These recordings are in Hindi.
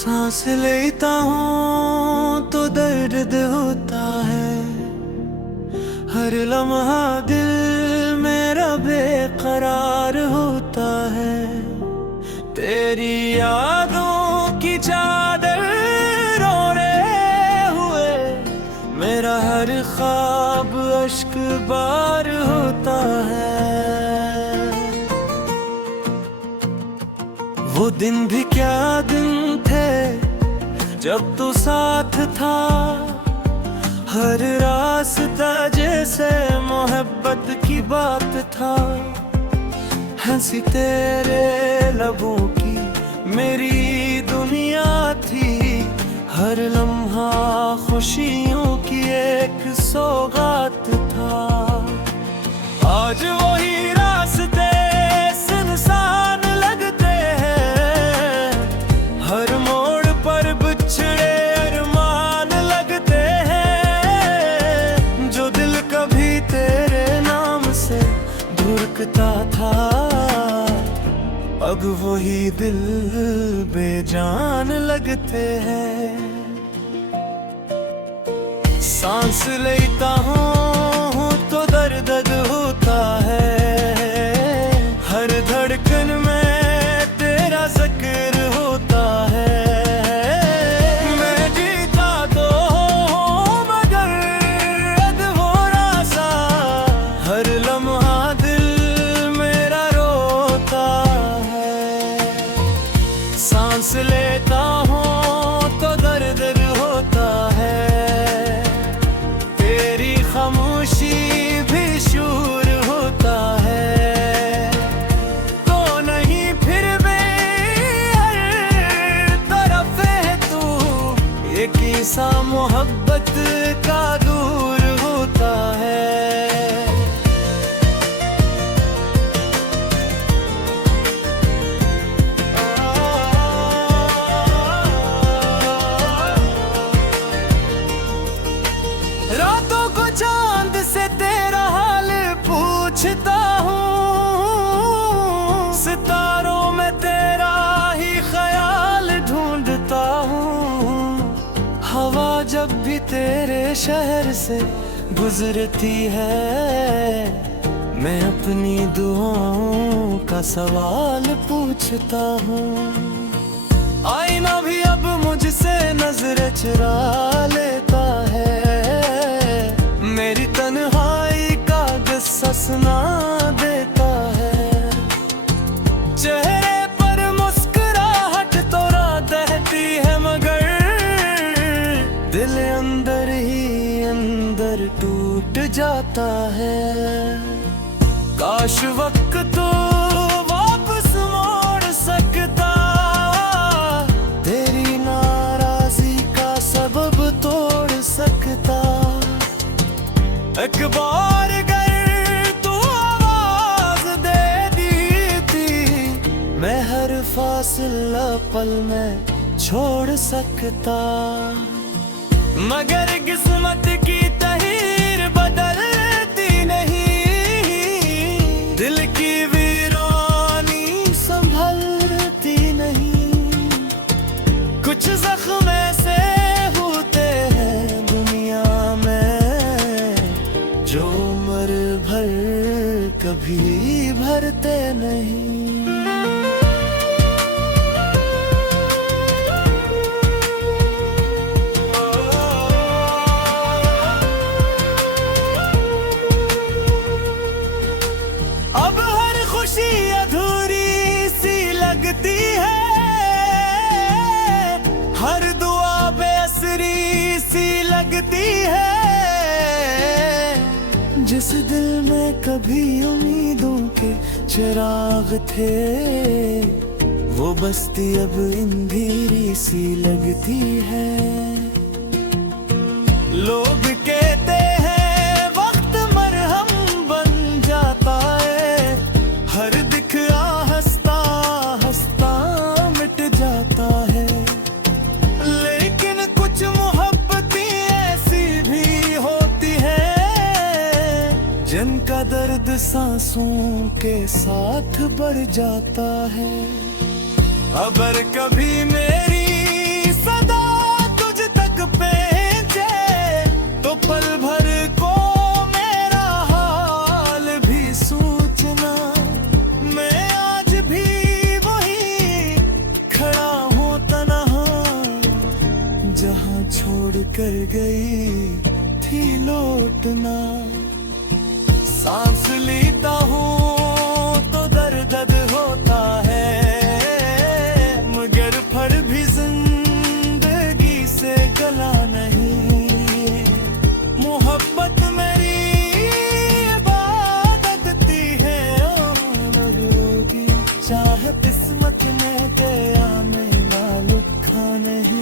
सांस लेता हूँ तो दर्द होता है, हर लम्हा दिल मेरा बेकरार होता है। तेरी यादों की चादर ओढ़े हुए मेरा हर ख्वाब अश्क बार होता है। वो दिन भी क्या दिन थे जब तू साथ था, हर रास्ता जैसे मोहब्बत की बात था। हंसी तेरे लबों की मेरी दुनिया थी, हर लम्हा खुशियों की एक सौगात था। आज वही रास्ते सुनसान लगते हैं, हर मोड़ पर बिछड़े अरमान लगते हैं। जो दिल कभी तेरे नाम से धड़कता था, अब वही दिल बेजान लगते हैं। सांस लेता हूँ तो दर्द होता है, हर धड़कन में तेरा जिक्र होता है। मैं जीता तो हूँ मगर अधूरा सा, हर लम्हा दिल मेरा रोता है। सांस लेता हूँ तो दर्द होता है, तेरी खामोशी भी शूर होता है। तो नहीं फिर भी हर तरफ है तू, एक सा मोहब्बत का दूर होता है। रातों को चांद से तेरा हाल पूछता हूँ, सितारों में तेरा ही ख्याल ढूंढता हूँ। हवा जब भी तेरे शहर से गुजरती है, मैं अपनी दुआओं का सवाल पूछता हूँ। आईना भी अब मुझसे नजर चुरा लेता है, मेरी तन्हाई का किस्सा सुना देता है। चेहरे पर मुस्कुराहट तो रहती है मगर दिल अंदर ही अंदर टूट जाता है। काश वक्त तो वापस मोड़ सकता, तेरी नाराजी का सबब तोड़ सकता। एक बार अगर तू आवाज दे दी थी, मैं हर फासला पल में छोड़ सकता। मगर किस्मत की तहीर बदलती नहीं, दिल की वीरानी संभलती नहीं। कुछ जख्म ऐसे होते हैं दुनिया में, जो उम्र भर कभी भरते नहीं। अब हर खुशी अधूरी सी लगती है, हर दुआ बेअसरी सी लगती है। जिस दिल में कभी उम्मीदों के चिराग थे, वो बस्ती अब अंधेरी सी लगती है। लोग कहते हैं वक्त मरहम बन जाता है, हर दिख हंसता हंसता मिट जाता है। लेकिन कुछ मोहब्बतें ऐसी भी होती हैं, जिनका दर्द सांसों के साथ बढ़ जाता है। अगर कभी मेरी कर गई थी लौटना। सांस लेता हूँ तो दर्द होता है, मगर फड़ भी जिंदगी से गला नहीं। मोहब्बत मेरी इबादत ती है और होगी, चाहे किस्मत में गया मेरा लिखा नहीं।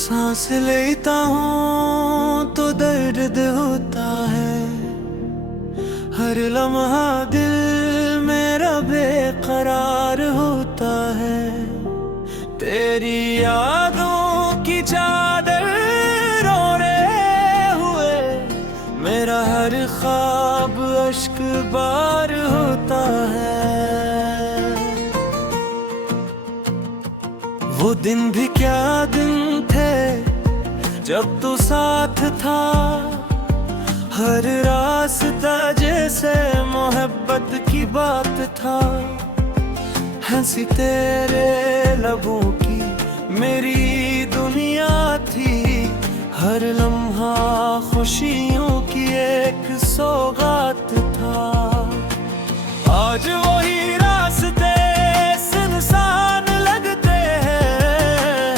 सांस लेता हूँ तो दर्द होता है, हर लम्हा दिल मेरा बेकरार होता है। तेरी यादों की चादर ओढ़े हुए मेरा हर ख्वाब अश्क बार होता है। वो दिन भी क्या दिन थे जब तू साथ था, हर रास्ता जैसे मोहब्बत की बात था। हंसी तेरे लबों की मेरी दुनिया थी, हर लम्हा खुशियों की एक सौगात था। आज वही रास्ते सुनसान लगते हैं,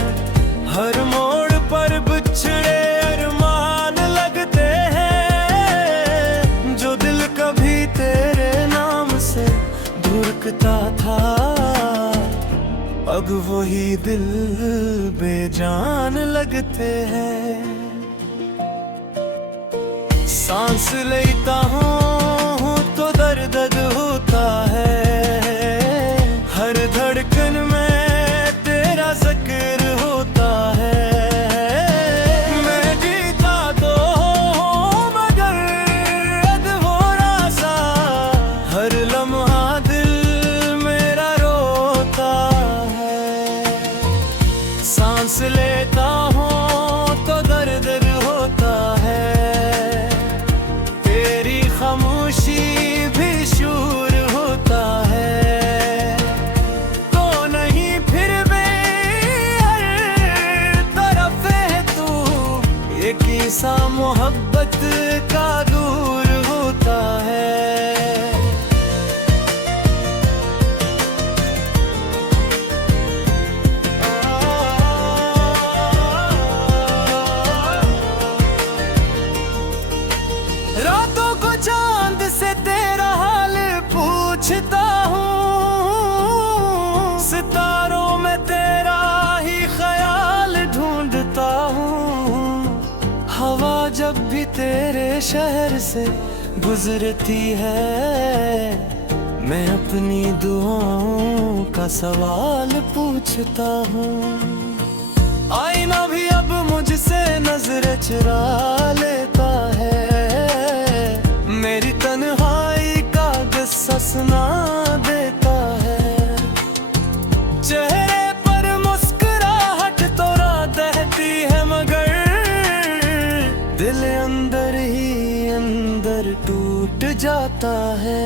हर मोड़ पर बिछड़े अरमान लगते हैं। जो दिल कभी तेरे नाम से धड़कता था, अब वही दिल बेजान लगते हैं। सांस लेता हूँ तो दर्द होता है, हर धड़कन में तेरा जिक्र होता है। मैं जीता तो हूँ मगर अधूरा सा, हर लम्हा दिल मेरा रोता है। सांस लेता हूँ तो दर्द होता है, तेरी खामोशी भी शूर होता है। तो नहीं फिर भी हर तरफ है तू, एक सा मोहब्बत का दूर होता है। रातों को चांद से तेरा हाल पूछता हूँ, सितारों में तेरा ही ख्याल ढूंढता हूँ। हवा जब भी तेरे शहर से गुजरती है, मैं अपनी दुआओं का सवाल पूछता हूँ। आईना भी अब मुझसे नजर चुरा लेता है, मेरी तन्हाई का किस्सा सुना देता है। चेहरे पर मुस्कुराहट तो रात रहती है, मगर दिल अंदर ही अंदर टूट जाता है।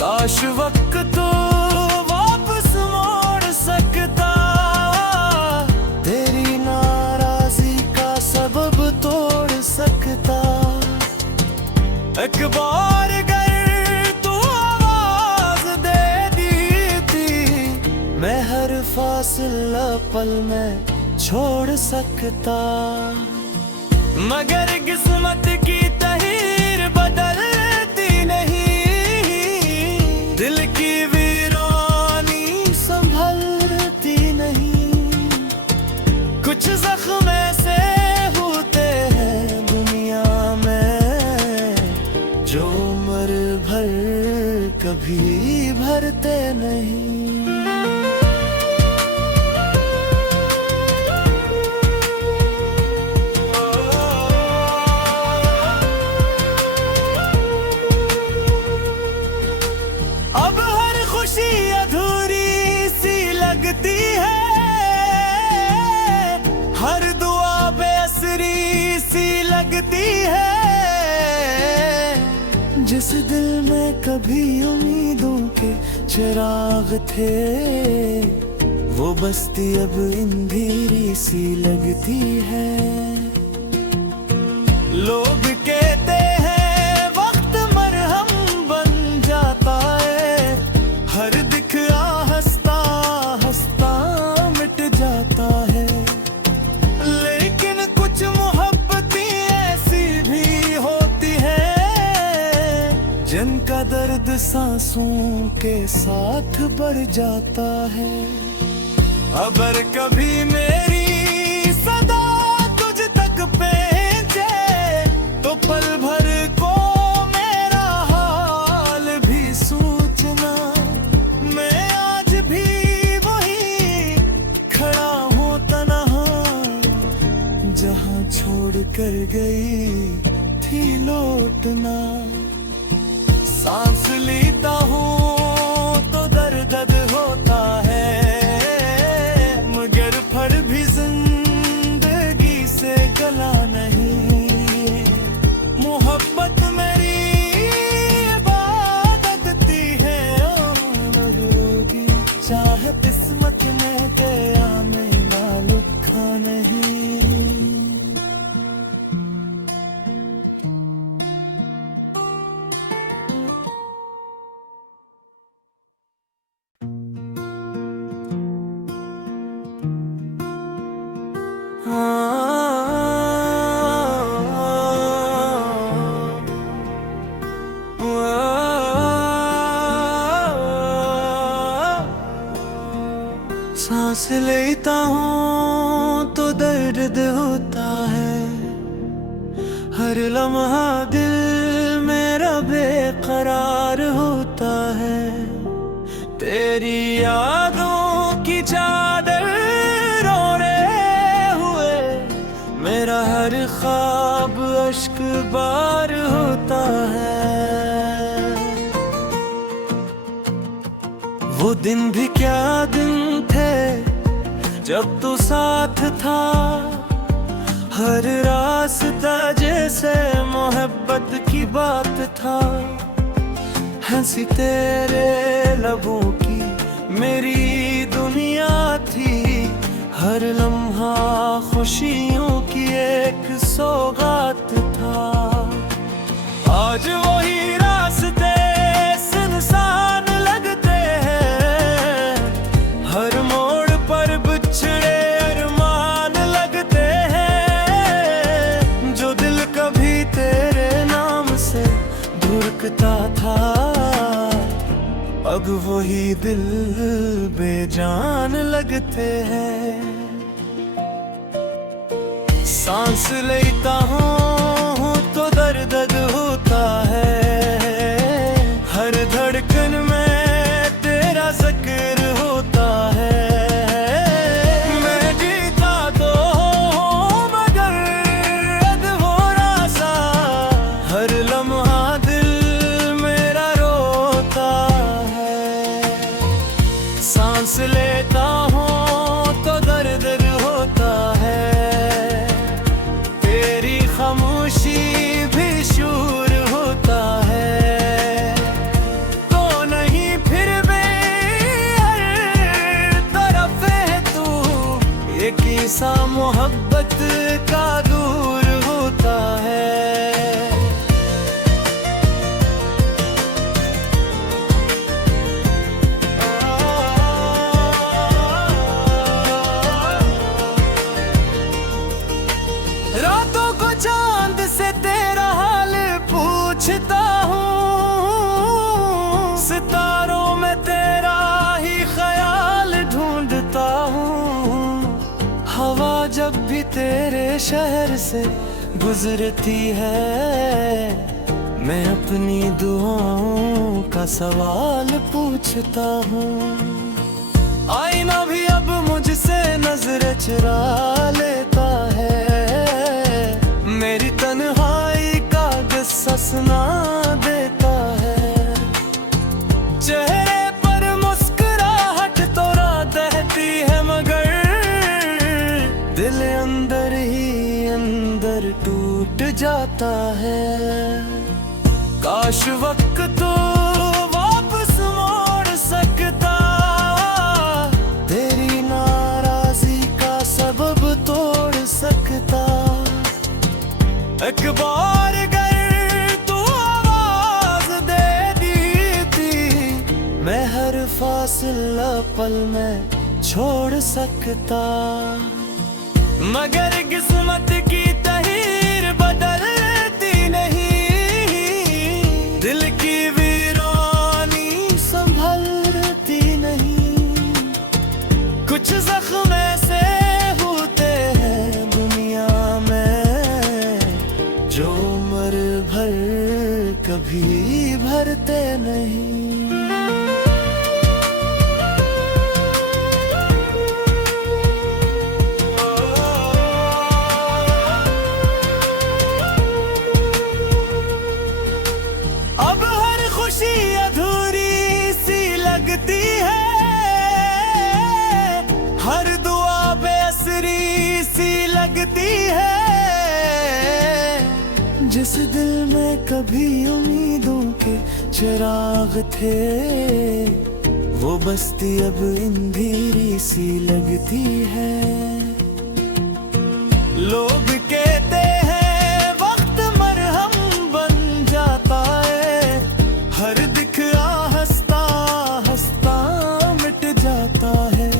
काश वक्त तो वापस मोड़ सकता, तेरी नाराजी का सबब तोड़ सकता। एक बार अगर तू आवाज दे दी थी, मैं हर फासला पल में छोड़ सकता। मगर किस्मत की तहीर बदलती नहीं, दिल की वीरानी संभलती नहीं। कुछ जख्म ऐसे होते हैं दुनिया में, जो उम्र भर कभी भरते नहीं। लगती है। जिस दिल में कभी उम्मीदों के चिराग थे, वो बस्ती अब अंधेरी सी लगती है। लोग कहते हैं वक्त मरहम बन जाता है, हर दिखरा हंसता हंसता मिट जाता है। लेकिन कुछ मोहब्बतें ऐसी भी होती हैं, जिनका दर्द सांसों के साथ बढ़ जाता है। अगर कभी मेरी सदा तुझ तक पहुंचे, तो पल भर को मेरा हाल भी सोचना। मैं आज भी वही खड़ा हूँ तन्हा, जहाँ छोड़ कर गई थी लौटना। सांस लेता हूँ तो दर्द होता है, मगर फल भी जिंदगी से गला नहीं। मोहब्बत मेरी इबादत थी है और होगी, चाहे किस्मत में गया मैं ना लिखा नहीं। सांस लेता हूँ तो दर्द होता है, हर लम्हा दिल मेरा बेकरार होता है। तेरी यादों की चादर ओढ़े हुए मेरा हर ख्वाब अश्क बार होता है। वो दिन भी क्या दिन थे जब तू साथ था, हर रास्ता जैसे मोहब्बत की बात था। हंसी तेरे लबों की मेरी दुनिया थी, हर लम्हा खुशियों की एक सौगात था। आज वही रास्ते सुनसान लगते हैं, हर मोड़ पर बिछड़े अरमान लगते हैं। जो दिल कभी तेरे नाम से धड़कता था, अब वही दिल बेजान लगते हैं। सांस लेता हूँ तो दर्द होता है, हर धड़कन में तेरा जिक्र होता है। मैं जीता तो हूँ मगर अधूरा सा, हर लम्हा दिल मेरा रोता है। सांस लेता हूँ तो दर्द होता है, तेरी खामोशी भी शूर होता है। तो नहीं फिर भी हर तरफ है तू, ये किस्सा मोहब्बत का दूर होता है। रातों को चांद से तेरा हाल पूछता हूँ, सितारों में तेरा ही ख्याल ढूंढता हूँ। हवा जब भी तेरे शहर से गुजरती है, मैं अपनी दुआओं का सवाल पूछता हूँ। आईना भी अब मुझसे नजर चुरा लेता है, मेरी तन्हाई का किस्सा सुना देता है। चेहरे पर मुस्कुराहट तो रहती है, मगर दिल अंदर ही अंदर पर टूट जाता है। काश वक्त तो वापस मोड़ सकता, तेरी नाराजी का सबब तोड़ सकता। एक बार अगर तू आवाज दे दी थी, मैं हर फासला पल में छोड़ सकता। मगर किस्मत की तहीर बदलती नहीं, दिल की वीरानी संभलती नहीं। कुछ जख्म ऐसे होते हैं दुनिया में, जो उम्र भर कभी भरते नहीं। हर दुआ बेअसरी सी लगती है। जिस दिल में कभी उम्मीदों के चिराग थे, वो बस्ती अब अंधेरी सी लगती है। लोग कहते हैं वक्त मरहम बन जाता है, हर दिख हंसता हंसता मिट जाता है।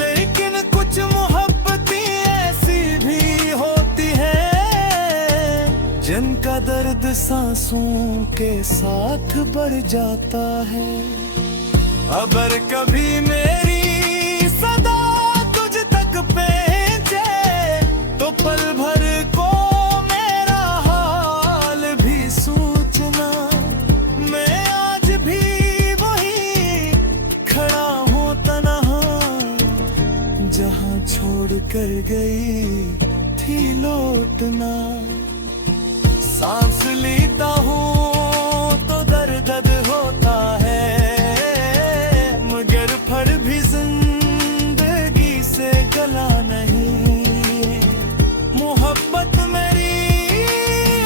लेकिन कुछ मोहब्बतें ऐसी भी होती हैं, जिनका दर्द सांसों के साथ बढ़ जाता है। अगर कभी मेरी सदा तुझ तक पहुंचे, तो पल भर को मेरा हाल भी सोचना। मैं आज भी वही खड़ा हूँ तन्हा, जहाँ छोड़ कर गई थी लौटना। सांस लेता हूँ तो दर्द होता है, मगर फड़ भी जिंदगी से गला नहीं। मोहब्बत मेरी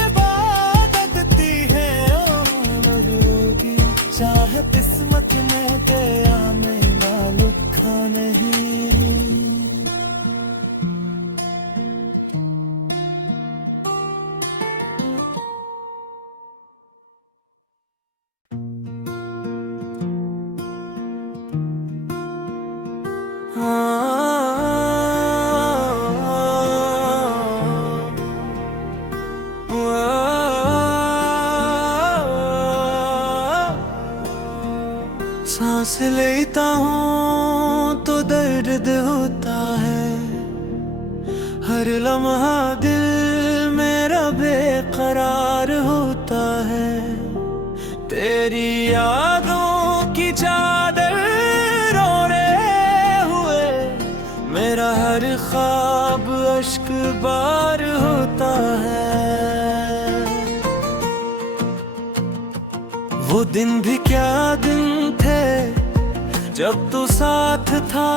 इबादत थी है और होगी, चाहे किस्मत में दया में ना लिखा नहीं। सांस लेता हूँ तो दर्द होता है, हर लम्हा दिल मेरा बेकरार होता है। तेरी यादों की चादर ओढ़े हुए, मेरा हर ख्वाब अश्क बार होता है। वो दिन भी क्या दिन थे जब तू साथ था,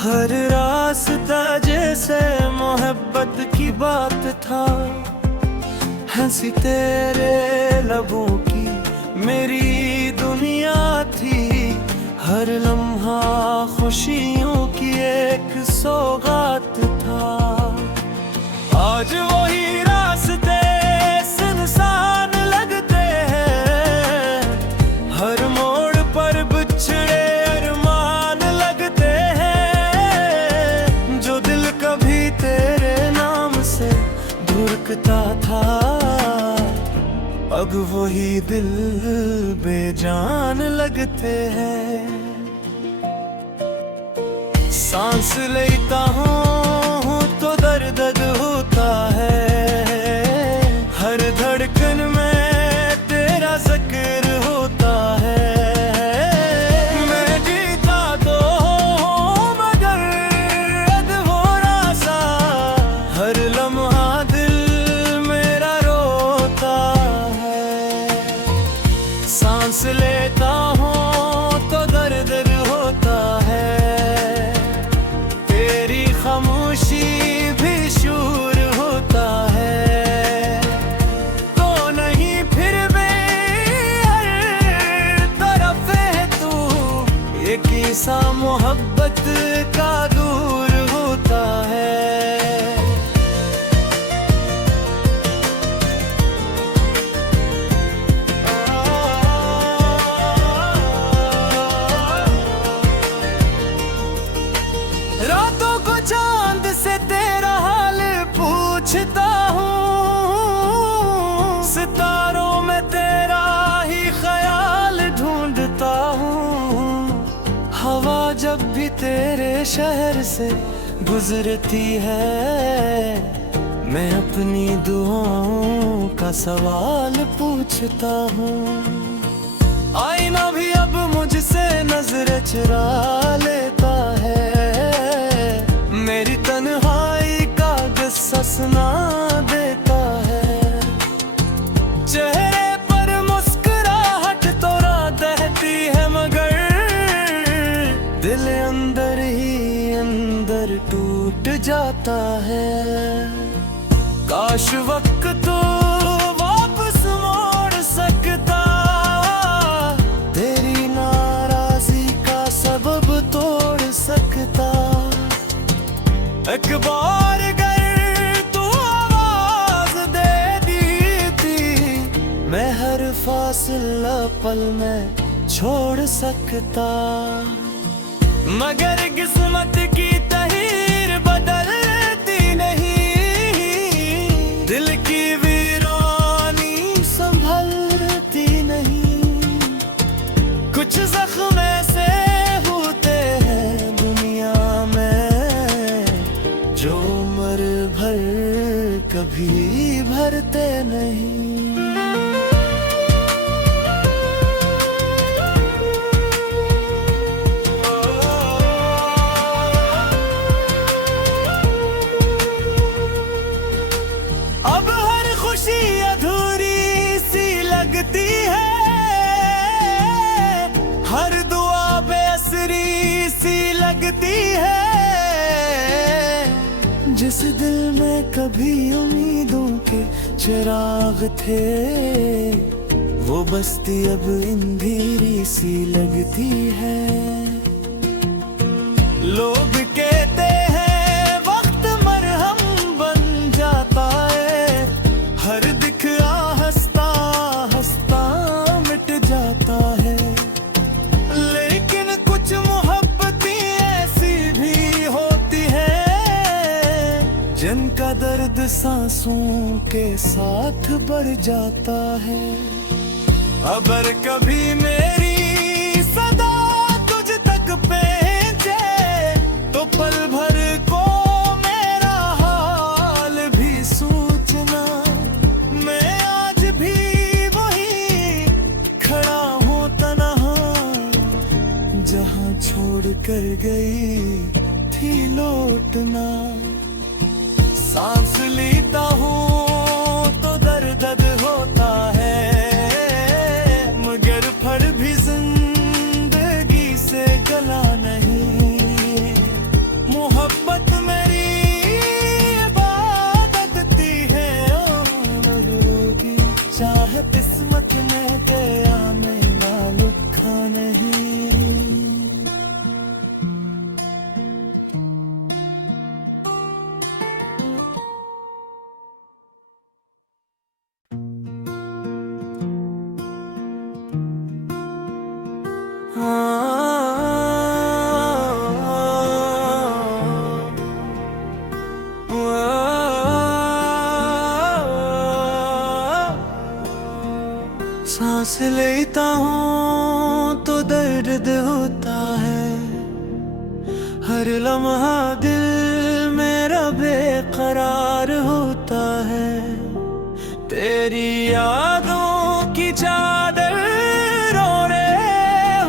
हर रास्ता जैसे मोहब्बत की बात था। हंसी तेरे लबों की मेरी दुनिया थी, हर लम्हा खुशियों की एक सौगात था। आज वही रास्ते सुनसान लगते हैं, हर मोड़ पर बिछड़े अरमान लगते हैं। जो दिल कभी तेरे नाम से धड़कता था, अब वही दिल बेजान लगते हैं। सांस लेता हूँ तो दर्द होता है, हर धड़कन में तेरा जिक्र होता है। मैं जीता तो हूँ मगर अधूरा सा, हर लम्हा दिल मेरा रोता है। सांस लेता हूँ तो दर्द होता है, तेरी शहर से गुजरती है, मैं अपनी दुआओं का सवाल पूछता हूँ। आईना भी अब मुझसे नजर चुरा लेता है, मेरी तन्हाई का गुस्सा सुना देता है। चेहरे पर मुस्कुराहट तो रात रहती है, मगर दिल अंदर ही अंदर टूट जाता है। काश वक्त तो वापस मोड़ सकता, तेरी नाराजी का सबब तोड़ सकता। एक बार अगर तू आवाज दे दी थी, मैं हर फासला पल में छोड़ सकता। मगर किस्मत की तहीर बदलती नहीं, दिल की वीरानी संभलती नहीं। कुछ जख्म ऐसे होते हैं दुनिया में, जो उम्र भर कभी भरते नहीं। अब हर खुशी अधूरी सी लगती है, हर दुआ बेअसरी सी लगती है। जिस दिल में कभी उम्मीदों के चिराग थे, वो बस्ती अब अंधेरी सी लगती है। लोग कहते हैं वक्त मरहम बन जाता है, हर दिख हंसता हंसता मिट जाता है। लेकिन कुछ मोहब्बतें ऐसी भी होती हैं, जिनका दर्द सांसों के साथ बढ़ जाता है। अगर कभी मेरी सदा तुझ तक पहुंचे, तो पल भर को मेरा हाल भी सोचना। मैं आज भी वही खड़ा हूँ तन्हा, जहाँ छोड़ कर गई थी लौटना। सांस लेता हूँ तो दर्द होता है, मगर फड़ भी जिंदगी से गला नहीं। मोहब्बत मेरी इबादत ती है और होगी, चाहे किस्मत में गया मेरा लिखा नहीं। सांस लेता हूँ तो दर्द होता है, हर लम्हा दिल मेरा बेकरार होता है। तेरी यादों की चादर ओढ़े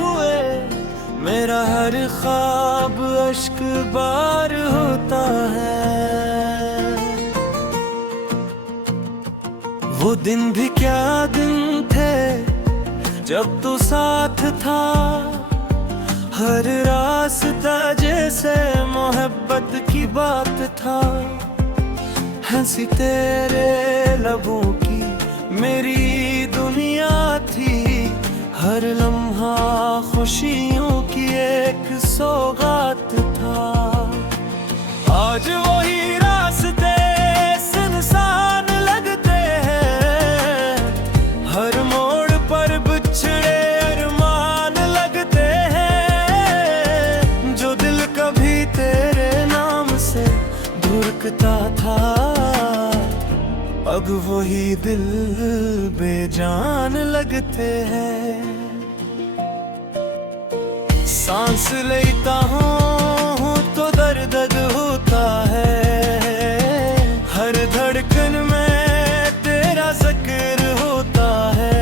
हुए, मेरा हर ख्वाब अश्क बार होता है। वो दिन भी क्या दिन थे जब तू साथ था, हर रास्ता जैसे मोहब्बत की बात था। हंसी तेरे लबों की मेरी दुनिया थी, हर लम्हा खुशियों की एक सौगात था। आज वही रास्ते सुनसान लगते हैं, हर मोड़ पर बिछड़े अरमान लगते हैं। जो दिल कभी तेरे नाम से धड़कता था, अब वही दिल बेजान लगते हैं। सांस लेता हूँ तो तो दर्द होता है। हर धड़कन में तेरा जिक्र होता है।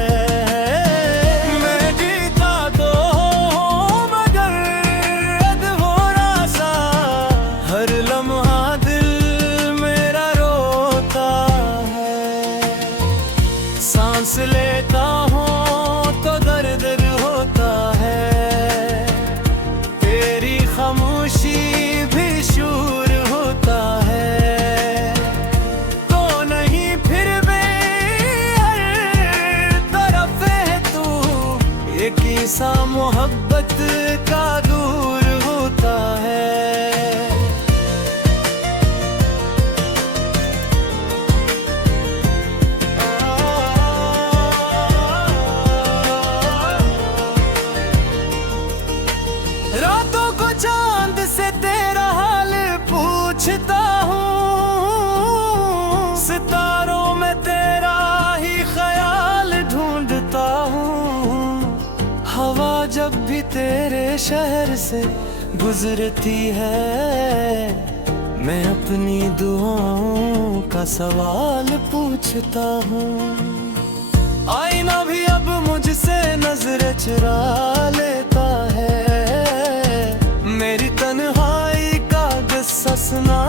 मैं जीता तो हूँ मगर अधूरा सा, हर लम्हा दिल मेरा रोता है। सांस लेता हूँ तो दर्द होता है। तेरी खामोशी भी शूर होता है। तो नहीं फिर भी हर तरफ है तू, ये किस्सा मोहब्बत का दूर होता है। रातों को चांद से तेरा हाल पूछता हूँ, सितारों में तेरा ही ख्याल ढूंढता हूँ। हवा जब भी तेरे शहर से गुजरती है, मैं अपनी दुआओं का सवाल पूछता हूँ। आईना भी अब मुझसे नजर चुरा लेता है। मेरी तन्हाई का किस्सा सुना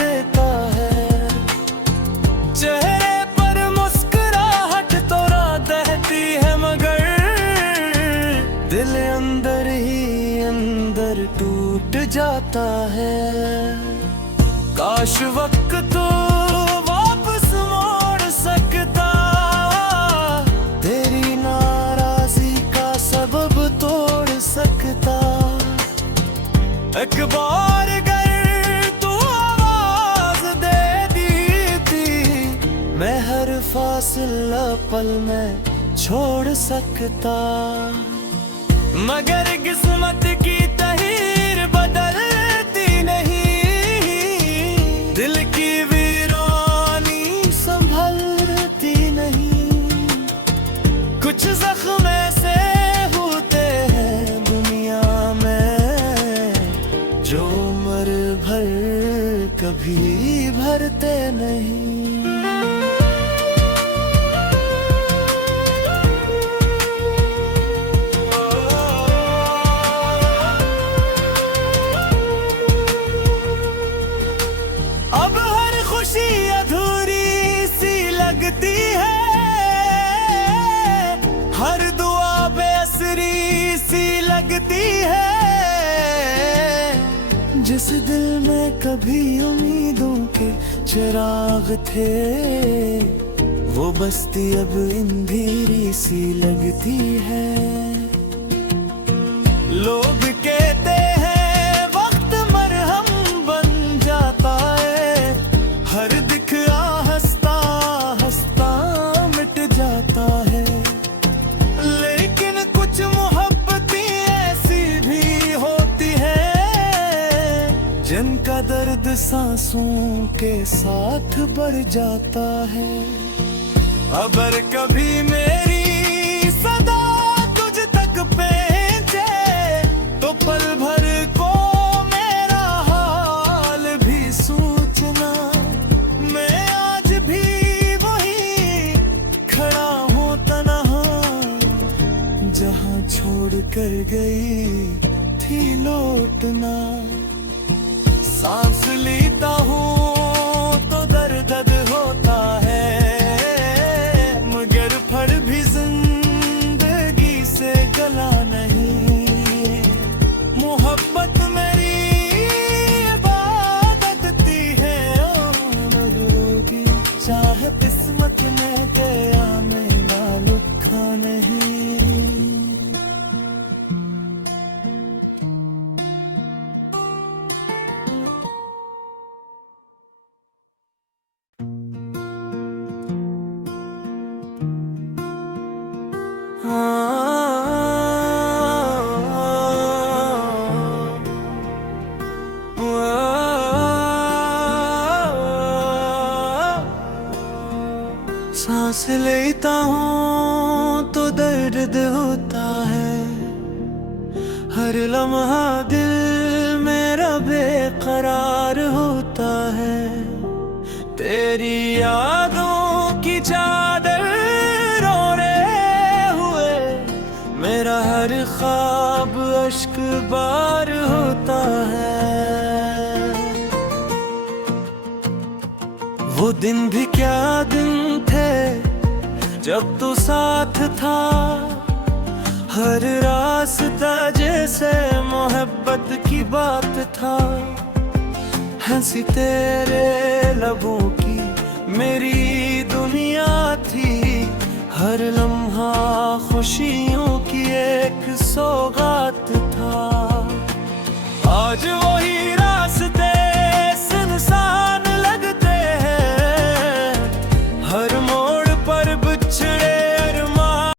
देता है। चेहरे पर मुस्कुराहट तो रात रहती है मगर दिल अंदर ही अंदर टूट जाता है। काश वक्त तो वापस मोड़ सकता, तेरी नाराजी का सबब तोड़ सकता। एक बार अगर तू आवाज दे दी थी, मैं हर फासला पल में छोड़ सकता। मगर किस्मत की तहीर बदलती नहीं, दिल की वीरानी संभलती नहीं। कुछ जख्म ऐसे होते हैं दुनिया में, जो उम्र भर कभी भरते नहीं। अब हर खुशी अधूरी सी लगती है, हर दुआ बेअसरी सी लगती है। जिस दिल में कभी उम्मीदों के चिराग थे, वो बस्ती अब अंधेरी सी लगती है। लोग कहते हैं वक्त मरहम बन जाता है, हर दिखा हंसता हंसता मिट जाता है। लेकिन कुछ मोहब्बतें ऐसी भी होती है, जिनका दर्द सांसों के साथ बढ़ जाता है। अगर कभी मेरी सदा तुझ तक पहुंचे, तो पल भर को मेरा हाल भी सोचना। मैं आज भी वही खड़ा हूँ तन्हा, जहाँ छोड़ कर गई थी लौटना। सांस लेता हूँ तो दर्द होता है, मगर फल भी जिंदगी से गला नहीं। मोहब्बत मेरी इबादत थी है और होगी, चाहे किस्मत में गया मेरा लिखा नहीं। सांस लेता हूँ तो दर्द होता है, हर लम्हा दिल मेरा बेकरार बेकरार होता है। तेरी यादों की चादर ओढ़े हुए मेरा हर ख्वाब अश्क बार होता है। वो दिन भी क्या दिन थे जब तू साथ था, हर रास्ता जैसे मोहब्बत की बात था। हंसी तेरे लबों की मेरी दुनिया थी, हर लम्हा खुशियों की एक सौगात था। आज वो